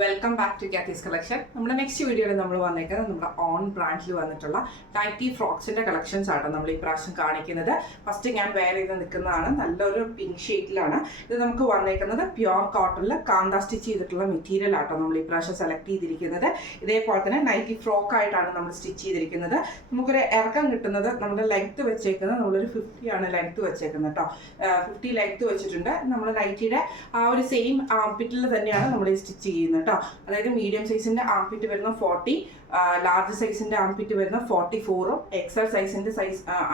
Welcome back to Kathees collection. നമ്മുടെ next വീഡിയോയിൽ നമ്മൾ വന്നേക്കുന്നത് നമ്മുടെ ഓൺ ബ്രാൻഡിൽ വന്നിട്ടുള്ള നൈറ്റി ഫ്രോക്സിന്റെ കളക്ഷൻസ് ആണ് നമ്മൾ ഈ പ്രാവശ്യം കാണിക്കുന്നത്. ഫസ്റ്റ് ഞാൻ വെയർ ചെയ്ത് നിൽക്കുന്നതാണ്, നല്ലൊരു പിങ്ക് ഷെയ്ഡിലാണ്. ഇത് നമുക്ക് വന്നേക്കുന്നത് പ്യുവർ കോട്ടണിൽ കാന്ത സ്റ്റിച്ച് ചെയ്തിട്ടുള്ള മെറ്റീരിയൽ ആട്ടോ നമ്മൾ ഈ പ്രാവശ്യം സെലക്ട് ചെയ്തിരിക്കുന്നത്. ഇതേപോലെ തന്നെ നൈറ്റി ഫ്രോക്ക് ആയിട്ടാണ് നമ്മൾ സ്റ്റിച്ച് ചെയ്തിരിക്കുന്നത്. നമുക്കൊരു ഇറക്കം കിട്ടുന്നത് നമ്മുടെ ലെങ്ത് വെച്ചേക്കുന്നത് നമ്മളൊരു 50 ആണ് ലെങ്ത് വെച്ചേക്കുന്നത് കേട്ടോ. 50 ലെങ്ത് വെച്ചിട്ടുണ്ട്. നമ്മൾ നൈറ്റിയുടെ ആ ഒരു സെയിം ആംപിറ്റിൽ തന്നെയാണ് നമ്മൾ ഈ സ്റ്റിച്ച് ചെയ്യുന്നത് കേട്ടോ. അതായത് മീഡിയം സൈസിന്റെ ആംപിറ്റ് വരുന്ന 40, ലാർജ് സൈസിന്റെ ആംപിറ്റ് വരുന്ന 44, എക്സൽ സൈസിന്റെ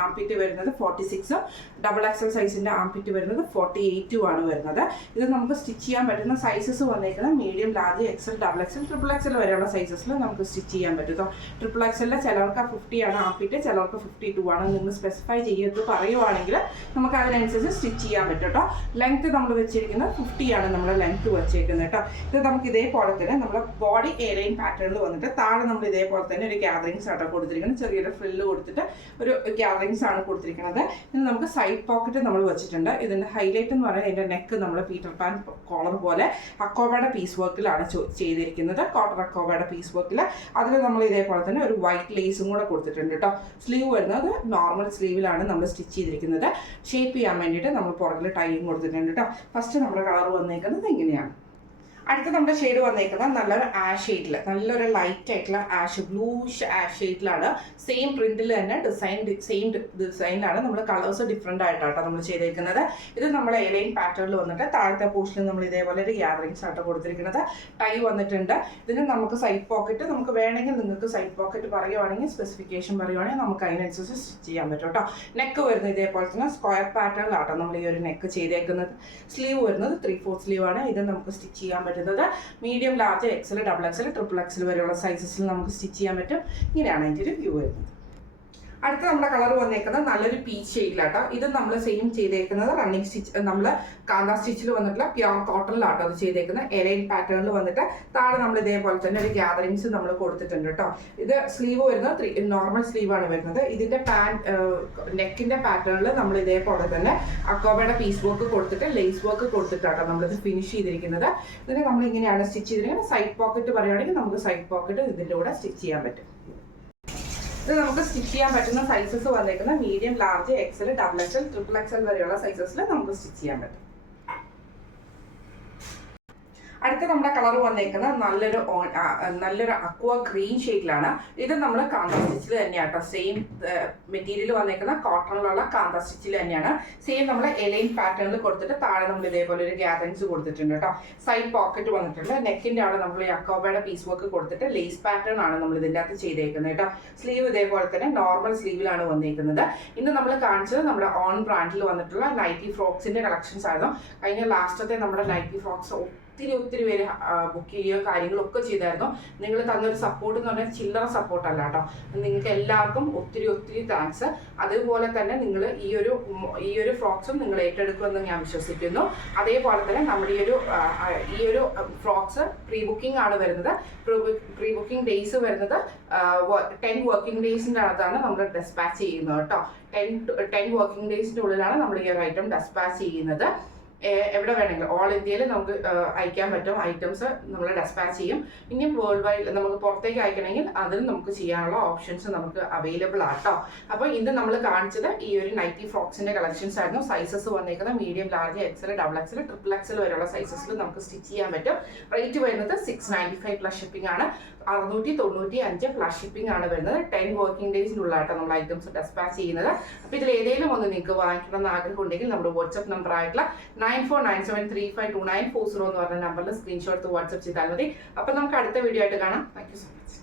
ആംപിറ്റ് വരുന്നത് 46, ഡബിൾ എക്സൽ സൈസിന്റെ ആംപിറ്റ് വരുന്നത് 48 ആണ് വരുന്നത്. ഇത് നമുക്ക് സ്റ്റിച്ച് ചെയ്യാൻ പറ്റുന്ന സൈസസ് വന്നേക്കുന്നത് medium, large, XL, double XL, triple XL വരെയുള്ള സൈസസിൽ നമുക്ക് സ്റ്റിച്ച് ചെയ്യാൻ പറ്റും. ട്രിപ്പിൾ എക്സലിൽ ചിലർക്ക് 50 ആണ് ആംപിറ്റ്, ചിലർക്ക് 52 ആണ്. നിങ്ങൾ സ്പെസിഫൈ ചെയ്ത് പറയുവാണെങ്കിൽ നമുക്ക് അതിനനുസരിച്ച് സ്റ്റിച്ച് ചെയ്യാൻ പറ്റും കേട്ടോ. ലെങ്ത് നമ്മൾ വെച്ചിരിക്കുന്നത് 50 ആണ് നമ്മൾ ലെങ്ത് വെച്ചേക്കുന്നത് കേട്ടോ. ഇത് നമുക്ക് ഇതേപോലെ തന്നെ നമ്മുടെ ബോഡി എയർലൈൻ പാറ്റേണിൽ വന്നിട്ട് താഴെ നമ്മൾ ഇതേപോലെ തന്നെ ഒരു ഗ്യാദറിങ്സ് ആട്ടോ കൊടുത്തിരിക്കുന്നത്. ചെറിയൊരു ഫ്രില്ല് കൊടുത്തിട്ട് ഒരു ഗ്യാദറിങ്സ് ആണ് കൊടുത്തിരിക്കുന്നത്. ഇത് നമുക്ക് സൈഡ് പോക്കറ്റ് നമ്മൾ വെച്ചിട്ടുണ്ട്. ഇതിന്റെ ഹൈലൈറ്റ് എന്ന് പറയുന്നത് ഇതിന്റെ നെക്ക് നമ്മൾ പീറ്റർ പാൻ കോളർ പോലെ അക്കോബയുടെ പീസ് വർക്കിലാണ് ചെയ്തിരിക്കുന്നത്. കോട്ടൺ അക്കോബയുടെ പീസ് വർക്കിൽ അതിൽ നമ്മൾ ഇതേപോലെ തന്നെ ഒരു വൈറ്റ് ലേസും കൂടെ കൊടുത്തിട്ടുണ്ട് കേട്ടോ. സ്ലീവ് വരുന്നത് നോർമൽ സ്ലീവിലാണ് നമ്മൾ സ്റ്റിച്ച് ചെയ്തിരിക്കുന്നത്. ഷേപ്പ് ചെയ്യാൻ വേണ്ടിയിട്ട് നമ്മൾ പുറകിൽ ടൈയും കൊടുത്തിട്ടുണ്ട് കേട്ടോ. ഫസ്റ്റ് നമ്മുടെ കളർ വന്നേക്കുന്നത് ഇങ്ങനെയാണ്. അടുത്ത നമ്മുടെ ഷെയ്ഡ് വന്നേക്കുന്നത് നല്ലൊരു ആഷ് ഷെയ്ഡിൽ, നല്ലൊരു ലൈറ്റ് ആയിട്ടുള്ള ആഷ്, ബ്ലൂഷ് ആഷ് ഷെയ്ഡിലാണ്. സെയിം പ്രിന്റിൽ തന്നെ സെയിം ഡിസൈനിലാണ്. നമ്മൾ കളേഴ്സ് ഡിഫറെൻ്റ് ആയിട്ടാട്ടോ നമ്മൾ ചെയ്തേക്കുന്നത്. ഇത് നമ്മൾ എലൈൻ പാറ്റേണിൽ വന്നിട്ട് താഴത്തെ പോർഷനിൽ നമ്മൾ ഇതേപോലെ ഒരു ഗ്യാദറിങ്സ് ആട്ടോ കൊടുത്തിരിക്കുന്നത്. ടൈ വന്നിട്ടുണ്ട്. ഇതിന് നമുക്ക് സൈഡ് പോക്കറ്റ്, നമുക്ക് വേണമെങ്കിൽ നിങ്ങൾക്ക് സൈഡ് പോക്കറ്റ് പറയുവാണെങ്കിൽ, സ്പെസിഫിക്കേഷൻ പറയുവാണെങ്കിൽ നമുക്ക് അതിനനുസരിച്ച് സ്റ്റിച്ച് ചെയ്യാൻ പറ്റും കേട്ടോ. നെക്ക് വരുന്നത് ഇതേപോലെ തന്നെ സ്ക്വയർ പാറ്റേണിലാട്ടോ നമ്മൾ ഈ ഒരു നെക്ക് ചെയ്തേക്കുന്നത്. സ്ലീവ് വരുന്നത് 3/4 സ്ലീവ് ആണ്. ഇത് നമുക്ക് സ്റ്റിച്ച് ചെയ്യാൻ പറ്റുന്നത് medium, large, XL, double XL, triple XL വരെയുള്ള സൈസസിൽ നമുക്ക് സ്റ്റിച്ച് ചെയ്യാൻ പറ്റും. ഇങ്ങനെയാണ് അതിൻ്റെ ഒരു വ്യൂ വരുന്നത്. അടുത്ത നമ്മുടെ കളർ വന്നേക്കുന്നത് നല്ലൊരു പീച്ച് ഷെയ്ഡിലാട്ടോ. ഇത് നമ്മൾ സെയിം ചെയ്തേക്കുന്നത് റണ്ണിങ് സ്റ്റിച്ച്, നമ്മൾ കാന്ത സ്റ്റിച്ചിൽ വന്നിട്ടുള്ള പ്യുവർ കോട്ടണിലാട്ടോ അത് ചെയ്തേക്കുന്നത്. എലൈൻ പാറ്റേണിൽ വന്നിട്ട് താഴെ നമ്മൾ ഇതേപോലെ തന്നെ ഒരു ഗ്യാദറിങ്സ് നമ്മൾ കൊടുത്തിട്ടുണ്ട് കേട്ടോ. ഇത് സ്ലീവ് വരുന്നത് നോർമൽ സ്ലീവ് ആണ് വരുന്നത്. ഇതിന്റെ നെക്കിന്റെ പാറ്റേണിൽ നമ്മൾ ഇതേപോലെ തന്നെ അക്കോബയുടെ പീസ് വർക്ക് കൊടുത്തിട്ട് ലേസ് വർക്ക് കൊടുത്തിട്ടാട്ടോ നമ്മളിത് ഫിനിഷ് ചെയ്തിരിക്കുന്നത്. ഇതിന് നമ്മൾ ഇങ്ങനെയാണ് സ്റ്റിച്ച് ചെയ്തിരിക്കുന്നത്. സൈഡ് പോക്കറ്റ് പറയുകയാണെങ്കിൽ നമുക്ക് സൈഡ് പോക്കറ്റ് ഇതിൻ്റെ കൂടെ സ്റ്റിച്ച് ചെയ്യാൻ പറ്റും. ഇത് നമുക്ക് സ്റ്റിച്ച് ചെയ്യാൻ പറ്റുന്ന സൈസസ് വന്നേക്കുന്നത് medium, large, XL, double XL, triple XL വരെയുള്ള സൈസസിൽ നമുക്ക് സ്റ്റിച്ച് ചെയ്യാൻ പറ്റും. അടുത്ത നമ്മുടെ കളർ വന്നേക്കുന്നത് നല്ലൊരു അക്വ ഗ്രീൻ ഷെയ്ഡിലാണ്. ഇത് നമ്മൾ കാന്ത സ്റ്റിച്ചിൽ തന്നെയാട്ടോ. സെയിം മെറ്റീരിയൽ വന്നേക്കുന്ന കോട്ടണിലുള്ള കാന്ത സ്റ്റിച്ചിൽ തന്നെയാണ്. സെയിം നമ്മൾ എലൈൻ പാറ്റേണിൽ കൊടുത്തിട്ട് താഴെ നമ്മൾ ഇതേപോലെ ഒരു ഗ്യാദറിങ്സ് കൊടുത്തിട്ടുണ്ട് കേട്ടോ. സൈഡ് പോക്കറ്റ് വന്നിട്ടുണ്ട്. നെക്കിന്റെ അവിടെ നമ്മൾ ഈ അക്കോബയുടെ പീസ് വർക്ക് കൊടുത്തിട്ട് ലേസ് പാറ്റേൺ ആണ് നമ്മൾ ഇതിൻ്റെ അകത്ത് ചെയ്തേക്കുന്നത് കേട്ടോ. സ്ലീവ് ഇതേപോലെ തന്നെ നോർമൽ സ്ലീവിലാണ് വന്നേക്കുന്നത്. ഇന്ന് നമ്മൾ കാണിച്ചത് നമ്മുടെ ഓൺ ബ്രാൻഡിൽ വന്നിട്ടുള്ള നൈറ്റി ഫ്രോക്സിന്റെ കളക്ഷൻസ് ആയിരുന്നു. കഴിഞ്ഞ ലാസ്റ്റത്തെ നമ്മുടെ നൈറ്റി ഫ്രോക്സ് ഒത്തിരി പേര് ബുക്ക് ചെയ്യുകയോ കാര്യങ്ങളൊക്കെ ചെയ്തായിരുന്നു. നിങ്ങൾ തന്നൊരു സപ്പോർട്ട് എന്ന് പറഞ്ഞാൽ ചില്ലറ സപ്പോർട്ട് അല്ല കേട്ടോ. നിങ്ങൾക്ക് എല്ലാവർക്കും ഒത്തിരി താങ്ക്സ്. അതുപോലെ തന്നെ നിങ്ങൾ ഈ ഒരു ഫ്രോക്സും നിങ്ങൾ ഏറ്റെടുക്കുമെന്ന് ഞാൻ വിശ്വസിക്കുന്നു. അതേപോലെ തന്നെ നമ്മുടെ ഈ ഒരു ഫ്രോക്സ് പ്രീ ബുക്കിംഗ് ആണ് വരുന്നത്. പ്രീ ബുക്കിംഗ് ഡേയ്സ് വരുന്നത് 10 വർക്കിംഗ് ഡേയ്സിൻ്റെ അകത്താണ് നമ്മൾ ഡെസ്പാച്ച് ചെയ്യുന്നത് കേട്ടോ. 10 വർക്കിംഗ് ഡേയ്സിൻ്റെ ഉള്ളിലാണ് നമ്മൾ ഈ ഒരു ഐറ്റം ഡെസ്പാച്ച് ചെയ്യുന്നത്. എവിടെ വേണമെങ്കിലും ഓൾ ഇന്ത്യയിൽ നമുക്ക് അയക്കാൻ പറ്റും. ഐറ്റംസ് നമ്മൾ ഡെസ്പാച്ച് ചെയ്യും. ഇനി വേൾഡ് വൈഡ് നമുക്ക് പുറത്തേക്ക് അയക്കണമെങ്കിൽ അതിന് നമുക്ക് ചെയ്യാനുള്ള ഓപ്ഷൻസ് നമുക്ക് അവൈലബിൾ ആട്ടോ. അപ്പോൾ ഇത് നമ്മൾ കാണിച്ചത് ഈ ഒരു നൈറ്റി ഫ്രോക്സിന്റെ കളക്ഷൻസ് ആയിരുന്നു. സൈസസ് വന്നേക്കുന്നത് medium, large, XL, double XL, triple XL വരെയുള്ള സൈസസിൽ നമുക്ക് സ്റ്റിച്ച് ചെയ്യാൻ പറ്റും. റേറ്റ് വരുന്നത് 695 പ്ലസ് ഷിപ്പിംഗ് ആണ്. 695 പ്ലസ് ഷിപ്പിംഗ് ആണ് വരുന്നത്. 10 വർക്കിംഗ് ഡേയ്സിനുള്ളാട്ടോ നമ്മൾ ഐറ്റംസ് ഡെസ്പാച്ച് ചെയ്യുന്നത്. അപ്പോൾ ഇതിൽ ഏതെങ്കിലും ഒന്ന് നിങ്ങൾക്ക് വാങ്ങിക്കണം എന്ന് ആഗ്രഹം ഉണ്ടെങ്കിൽ നമ്മുടെ വാട്സ്ആപ്പ് നമ്പർ ആയിട്ടുള്ള 9497352940 എന്ന് പറഞ്ഞ നമ്പറിൽ സ്ക്രീൻഷോട്ട് വാട്സ്ആപ്പ് ചെയ്താൽ മതി. അപ്പോൾ നമുക്ക് അടുത്ത വീഡിയോ ആയിട്ട് കാണാം. Thank you so much.